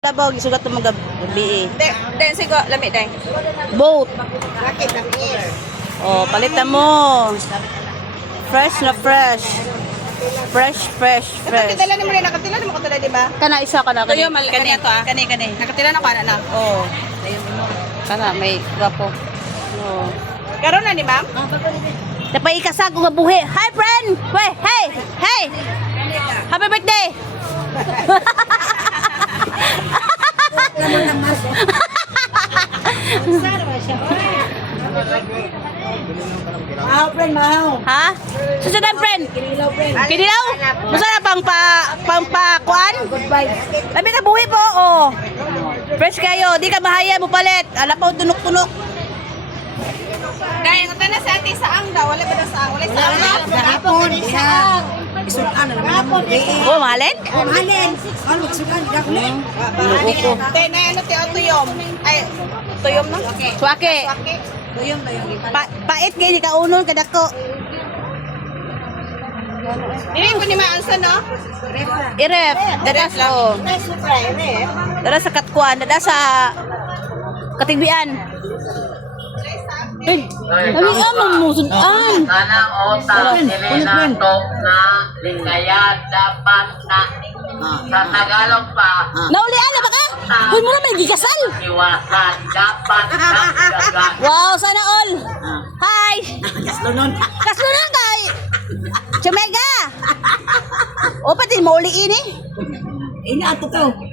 Labaw, gisugat mo gabi. Den sigo lamit den. Boat. Bakit lamit? Oh, palitan mo. Fresh na fresh. Fresh. Nakatila ni mo rin, nakatila ni mo katila di ba? Kana isa kana Tuyo kani. mal kani to ah. Kani. Nakatila na ko na. Oh. Kana may gwapo. Oh. Karon na ni ma'am? Dapat ikasag ko nga buhi. Hi friend. Wait, hey. Happy birthday. Ha? Susunod friend. Kinilaw? Gusto na pang kuan? Labi na buhi po. Oh. Fresh kayo. Di ka mahaya mo palit. Ala pa tunok-tunok. Dahil nga na sa ati saang daw, wala ba daw saang? Wala saang daw? Hapon, saang. Isudan na naman. Oh, mahalin? Mahalin. Ano, isudan. Uko. Tay na ano ti tuyom. Ay, tuyom no? Suwake. Waki. Tuyong ba yung Pait kayo ni kaunon kadako. Dili ko ni maansa no? Iref. Dada sa Dada sa katkuan, dada sa katigbian. Kami amang musudan. Kanang otak nilinatok na lingayan dapat na sa Tagalog pa Naulian na ba ka? Hoy mo na may gigasal. iwasan dapat nagdagan. Wow, sana all. Hi. kaslunon? Kaslunan kay. Chumega. O pati mauli ini. Ini ato ka.